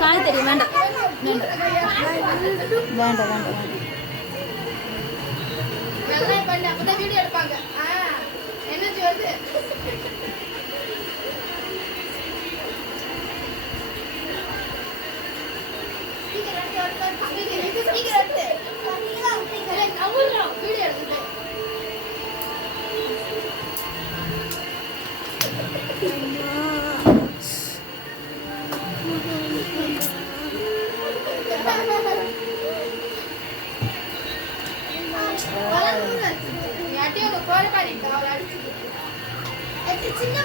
கால் தெரியும். வேண்டாம் வேண்டாம் வேண்டாம் வேண்டாம் வீடியோ எடுப்பாங்க. எனர்ஜி வருது. சின்ன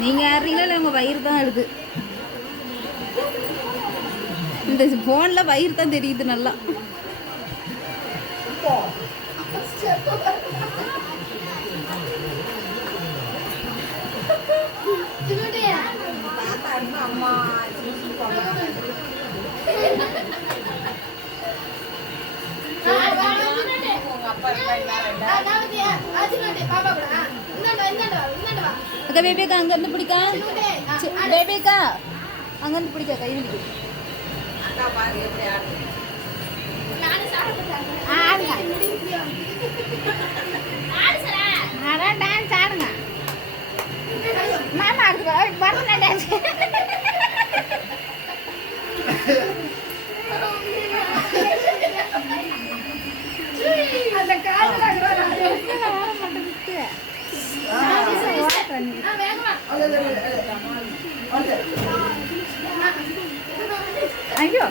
நீங்க ஏறீங்களா இல்லை உங்க வயிறு தான் அழுது? இந்த போன்ல வயிறு தான் தெரியுது நல்லா. அக்கா பேபிக்கா அங்கேருந்து பிடிக்கா, பேபிக்கா அங்கேருந்து பிடிக்கா, கை பிடிக்கும். டான்ஸ் ஆடுங்க மாமா, அடுத்து வரணும் டான்ஸ். அந்த கால ஐயோ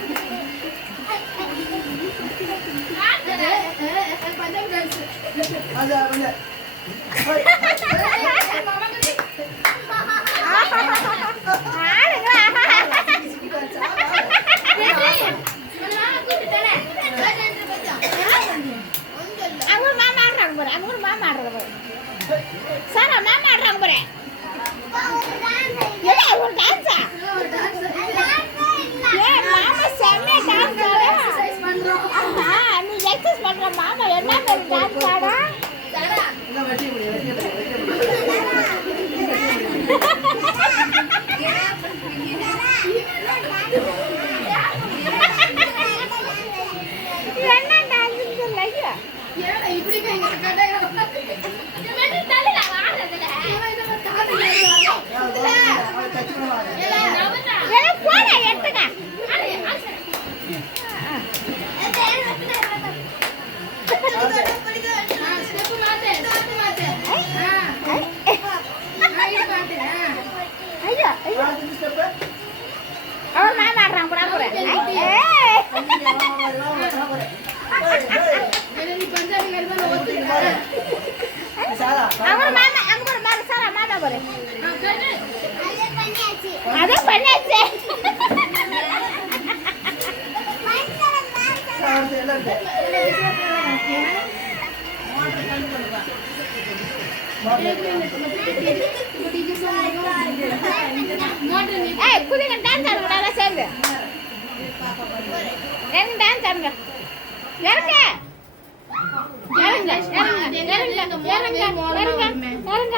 சாரா மாமா ஆடுறாங்க பாரு. ஒரு டான்ஸா? மாமா செம்ம டான்ஸ் ஆடு. ஆமா நீ எக்ஸசைஸ் பண்ற மாமா என்ன டான்ஸ் ஆடு? என்ன டான்ஸ் சொல்லையா? ஏடா இப்படி பேங்க கட்டை அவர் மாமா ஆடுறாங்க கூட கூட. அவர் மாமா அங்க ஒரு மாமா சாரா மாமா போற அதே பண்ணியாச்சு. குதிங்க டான்ஸ் ஆடுங்க சேர்ந்து. எனக்கு டான்ஸ் ஆடுங்க. இறங்க இறங்க இறங்க இறங்க இறங்க இறங்க.